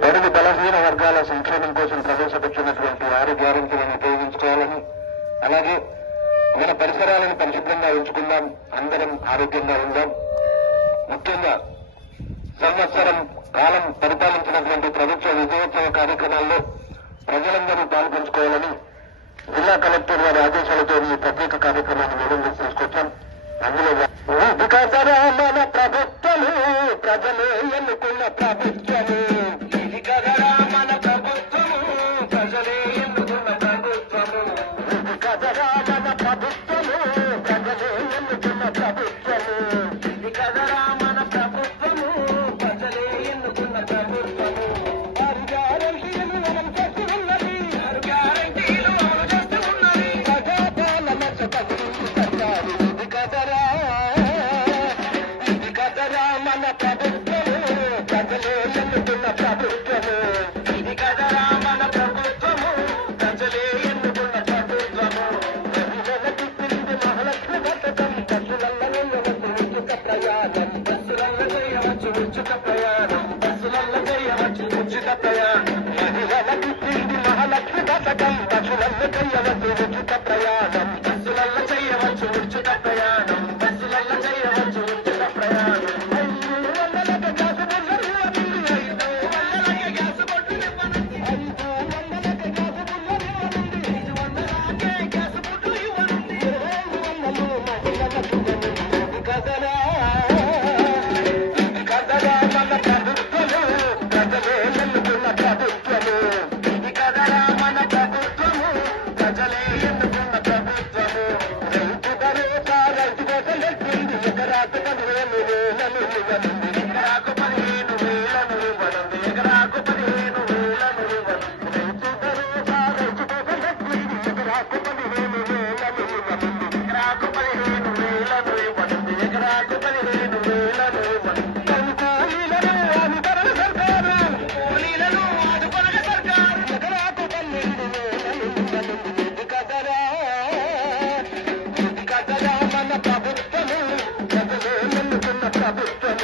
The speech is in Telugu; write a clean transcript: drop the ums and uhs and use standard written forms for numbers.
బడుగు బలహీన వర్గాల సంక్షేమం కోసం ప్రవేశపెట్టినటువంటి 6 గ్యారెంటీలను ఉపయోగించుకోవాలని, అలాగే మన పరిసరాలను పరిశుభ్రంగా ఉంచుకుందాం, అందరం ఆరోగ్యంగా ఉందాం. ముఖ్యంగా సంవత్సరం కాలం పరిపాలించినటువంటి ప్రభుత్వ విజయోత్సవ కార్యక్రమాల్లో ప్రజలందరూ పాల్గొంచుకోవాలని జిల్లా కలెక్టర్ వారి ఆదేశాలతో ఈ ప్రత్యేక కార్యక్రమాన్ని నిర్వహణ తీసుకొచ్చాం. అందులో మన ప్రభుత్వము ప్రజలే ఎన్నుకున్న ప్రభుత్వము, ఇది కదరా మన ప్రభుత్వము ప్రజలే ఎన్నుకున్న ప్రభుత్వము, ఇది కదరా మన ప్రభుత్వము ప్రజలే ఎన్నుకున్న ప్రభుత్వము, ఇది కదరా మన ప్రభుత్వము ప్రజలే ఎన్నుకున్న ప్రభుత్వము. 6 గ్యారెంటీలు మనం చేస్తూ ఉన్నది, 6 గ్యారెంటీలు మనం చేస్తూ ఉన్నది, ప్రజాపాలన చక్కదింపు సర్కారు, ఇది కదరా మన ప్రభుత్వము ప్రజలే ఎన్నుకున్న ప్రభుత్వము, ఇది కదరా మన ప్రభుత్వము ప్రజలే ఎన్నుకున్న ప్రభుత్వము. ప్రజలకు తిరిగి మహాలక్ష్మి పథకం, బస్సులలో చేయవచ్చు ఉచిత ప్రయాణం, బస్సులలో చేయవచ్చు ఉచిత ప్రయాణం, బస్సులలో చేయవచ్చు ఉచిత ప్రయాణం. మహిళలకు తిరిగి మహాలక్ష్మి పథకం, బస్సులలో చేయవచ్చు ఉచిత ప్రయాణం, బస్సులలో చేయవచ్చు ఉచిత ప్రయాణం, బస్సులలో చేయవచ్చు ఉచిత ప్రయాణం. ప్రభుత్వము ప్రజలే ఎన్నుకున్న ప్రభుత్వం.